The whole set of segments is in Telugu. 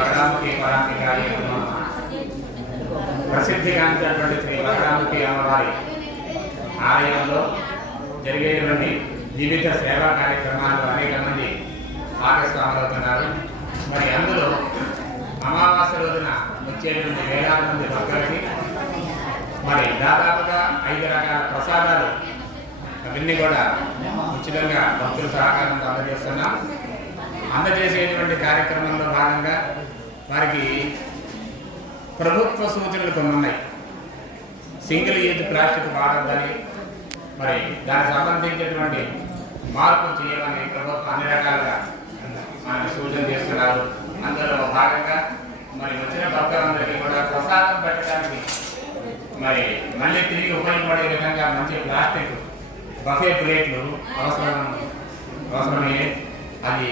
వరరాముఖి పరాంబికాయ నమః. ప్రసిద్ధిగాంచినటువంటి శ్రీ వరరాముఖి అమ్మవారి ఆలయంలో జరిగేటువంటి వివిధ సేవా కార్యక్రమాలు అనేక మంది భాగస్వాములవుతున్నారు. మరి అందులో అమావాస్య రోజున వచ్చేటువంటి వేలాది మంది భక్తులకి మరి దాదాపుగా 5 రకాల ప్రసాదాలు అవన్నీ కూడా ఉచితంగా భక్తుల సహకారంతో అందజేస్తున్నాం. అందజేసేటువంటి కార్యక్రమంలో భాగంగా వారికి ప్రభుత్వ సూచనలు కొన్ని ఉన్నాయి. సింగిల్ యూజ్ ప్లాస్టిక్ వాడొద్దని, మరి దానికి సంబంధించినటువంటి మార్పులు చేయమని ప్రభుత్వం అన్ని రకాలుగా మనకు సూచన చేస్తున్నారు. అందులో భాగంగా మరి వచ్చిన భక్తులందరికీ కూడా ప్రసాదం పెట్టడానికి మరి మళ్ళీ తిరిగి ఉపయోగపడే విధంగా మంచి ప్లాస్టిక్ బఫే ప్లేట్లు అవసరమయ్యే. అది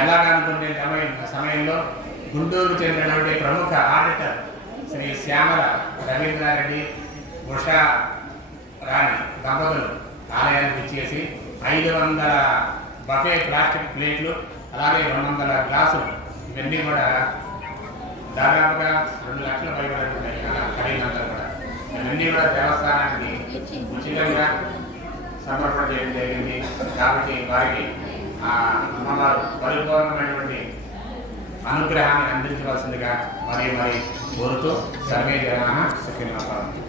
ఎలాగనుకునే సమయంలో గుంటూరు చెందినటువంటి ప్రముఖ ఆడిటర్ శ్రీ శ్యామల రవీంద్రారెడ్డి ఉషా రాణి దంపతులు ఆలయానికి ఇచ్చేసి 500 బఫే ప్లాస్టిక్ ప్లేట్లు, అలాగే 200 గ్లాసులు, ఇవన్నీ కూడా దాదాపుగా 2 లక్షల పైబడుతున్నాయి ఖరీదంతా కూడా. ఇవన్నీ కూడా దేవస్థానానికి ఉచితంగా సమర్పణ చేయడం జరిగింది. కాబట్టి వారికి అమ్మవారు పరిపూర్ణమైనటువంటి అనుగ్రహాన్ని అందించవలసిందిగా మరి కోరుతూ సర్వే జనాః సుఖినో భవంతు.